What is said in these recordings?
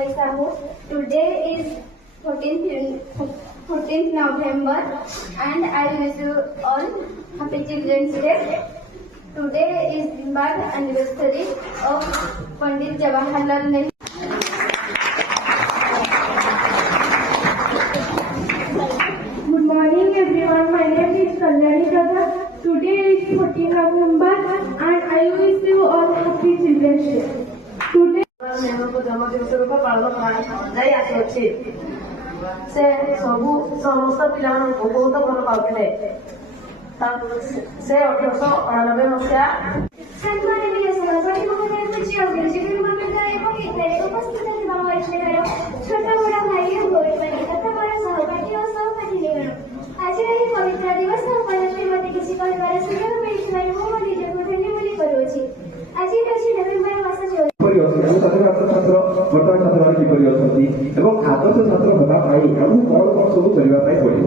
Vaisahu. Today is 14th November and I wish you all Happy Children's Day. Today is the birth anniversary of Pandit Jawaharlal Nehru. Good morning everyone, my name is Kalyani Kaka. Today is 14th November and I wish you all Happy Children's Day. Today ନେହେରୁଙ୍କ ଜନ୍ମଦିବସ ରୂପେ ପାଳନ କରାଯାଇ ଆସୁଅଛି। ସେ ସମସ୍ତ ପିଲାମାନଙ୍କୁ ବହୁତ ଭଲ ପାଉଥିଲେ। ସେ 1899 ମସିହା ସମ୍ମାନନୀୟ ସଭାପତି ମହୋଦୟଙ୍କୁ ଯୋଗ୍ୟ ଜୀବନବନ୍ଧ ଏବଂ ଏଠାରେ ଉପସ୍ଥିତ ଥିବା ମହିଳାର ଛୋଟ ବଡ଼ ଭାଇ ଓ ଭଉଣୀମାନେ ତଥା ମୋର ସହପାଠୀ ଓ ସହପାଠିନୀଗଣ, ଆଜିର ଏହି ପବିତ୍ର ଦିବସ ଉପଲକ୍ଷେ ମୋତେ କିଛି କହିବାର ସୁଯୋଗ ମିଳିଥିବାରୁ ମୁଁ ମୋ ନିଜକୁ ଧନ୍ୟ ବୋଲି କରୁଅଛି। ଆଜି ହେଉଛି ନଭେମ୍ବର ମାସ 14। ବର୍ତ୍ତମାନ ଛାତ୍ରମାନେ କିପରି ଅଛନ୍ତି ଏବଂ ଆଦର୍ଶ ଛାତ୍ର ହେବା ପାଇଁ ଆମକୁ କଣ କଣ ସବୁ କରିବା ପାଇଁ ପଡିବ,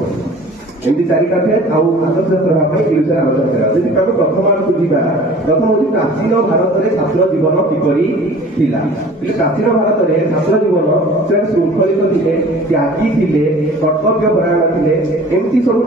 ଏମିତି ଚାରିକାଠେ ଆଉ ଆଦର୍ଶ ଛାତ୍ର ହେବା ପାଇଁ ଏ ବିଷୟରେ ଆଲୋଚନା କରିବା। ଯଦି ଆମେ ପ୍ରଥମ ଆଡ଼କୁ ଯିବା, ପ୍ରଥମ ହେଉଛି ପ୍ରାଚୀନ ଭାରତରେ ଛାତ୍ର ଜୀବନ କିପରି ଥିଲା। ପ୍ରାଚୀନ ଭାରତରେ ଛାତ୍ର ଜୀବନ ସେମାନେ ଶୃଙ୍ଖଳିତ ଥିଲେ, ତ୍ୟାଗୀ ଥିଲେ, କର୍ତ୍ତବ୍ୟ ପରାୟଣ ଥିଲେ, ଏମିତି ସବୁ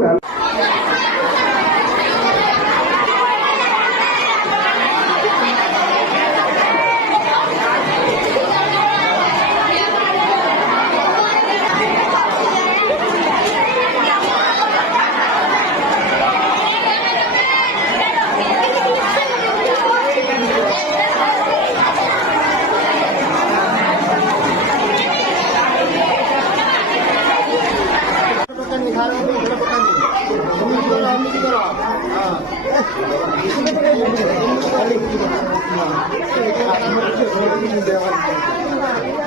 Terima kasih.